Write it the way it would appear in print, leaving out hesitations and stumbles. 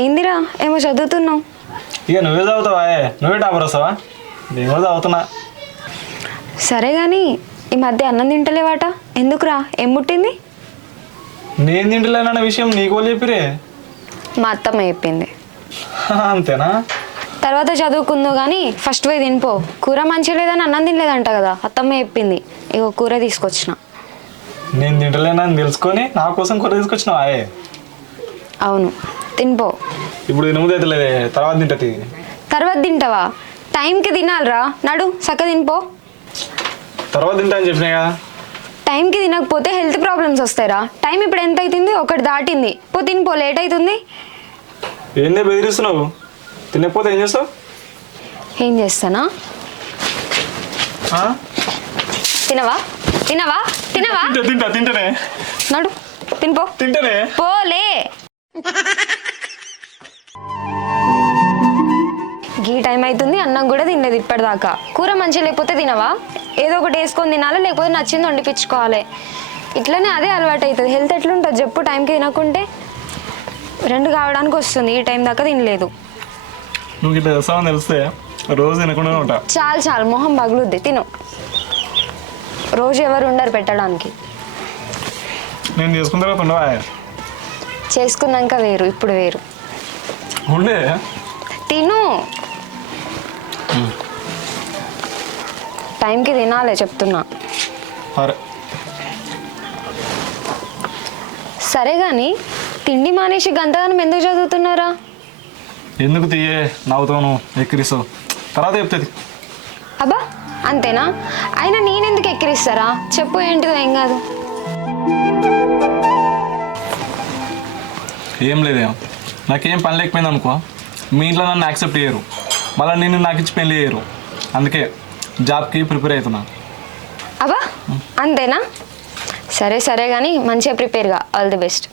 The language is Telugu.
ఏందిరా ఏమో చదువుతున్నావు? ఇక నువ్వే చదువుతావా? నువ్వే టాపర్ వస్తావా? నేను కూడా చదువుతున్నా. సరే కానీ ఈ మధ్య అన్నం తింటలేవాట, ఎందుకురా? ఏం పుట్టింది? నేను తింటలేనన్న విషయం నీకు వాళ్ళు చెప్పిరే? మా అత్తమ్మ చెప్పింది. అంతేనా? తర్వాత చదువుకుందో కానీ ఫస్ట్ పోయి తినిపో. కూర మంచిగా లేదని అన్నం తినలేదంట కదా, అత్తమ్మ చెప్పింది. ఇగో కూర తీసుకొచ్చిన. నేను తింటలేనని తెలుసుకొని నా కోసం కూర తీసుకొచ్చినావా? అవును, తినిపో. ఇప్పుడు తినముది అవుతలేదే, తర్వాత తింటది. తర్వాత తింటావా? టైంకి తినాలిరా, నడు సక్క తినిపో. తర్వాత తింటా అని చెప్పినా కదా. టైంకి తినకపోతే హెల్త్ ప్రాబ్లమ్స్ వస్తాయిరా. టైం ఇప్పుడు ఎంత అవుతుంది? 1 దాటింది. పో తినిపో, లేట్ అవుతుంది. ఏందే బెదిరిస్తున్నావు? తినకపోతే ఏం చేస్తావు? ఏం చేస్తానా? తినవా తినవా తినవా? తింటనే. నడు తినిపో. తింటనే. పోలే. గీ టైం అవుతుంది, అన్నం కూడా తినలేదు ఇప్పటిదాకా. కూర మంచిగా లేకపోతే తినవా? ఏదో ఒకటి వేసుకొని తినాలి, లేకపోతే నచ్చింది వండిపించుకోవాలి. ఇట్లనే అదే అలవాటు అవుతుంది. హెల్త్ ఎట్లుంటుంది చెప్పు? టైంకి తినకుంటే 2 కావడానికి వస్తుంది. ఈ టైం దాకా తినలేదు. నువ్వు ఇట్లా చేస్తావని తెలిస్తే రోజు తినకుండా ఉంటా. చాలు చాలు, మొహం పగులుద్ది. తిను. రోజు ఎవరు ఉండరు పెట్టడానికి. నేను చేసుకున్న తర్వాత ఉండవా? చేసుకున్నాక వేరు, ఇప్పుడు వేరు. ఉండే తిను. టైంకి తినాలే చెప్తున్నా. సరే సరే కానీ తిండి మానేసి గంతగానం ఎందుకు చదువుతున్నారా? ఎందుకు తీయే నవ్వుతాను ఎక్కిరిస్తావు, తర్వాత చెప్తుంది. అబ్బా అంతేనా? అయినా నేనెందుకు ఎక్కిరిస్తారా? చెప్పు, ఏంటిదో. ఏం కాదు. ఏం లేదేమో, నాకేం పని లేకపోయింది అనుకో, మీ ఇంట్లో నన్ను యాక్సెప్ట్ చేయరు, మళ్ళీ నేను నాకు ఇచ్చి పెళ్ళి చేయరు. అందుకే జాబ్కి ప్రిపేర్ అవుతున్నా. అబ్బా అంతేనా? సరే సరే కానీ మంచిగా ప్రిపేర్గా. All the best.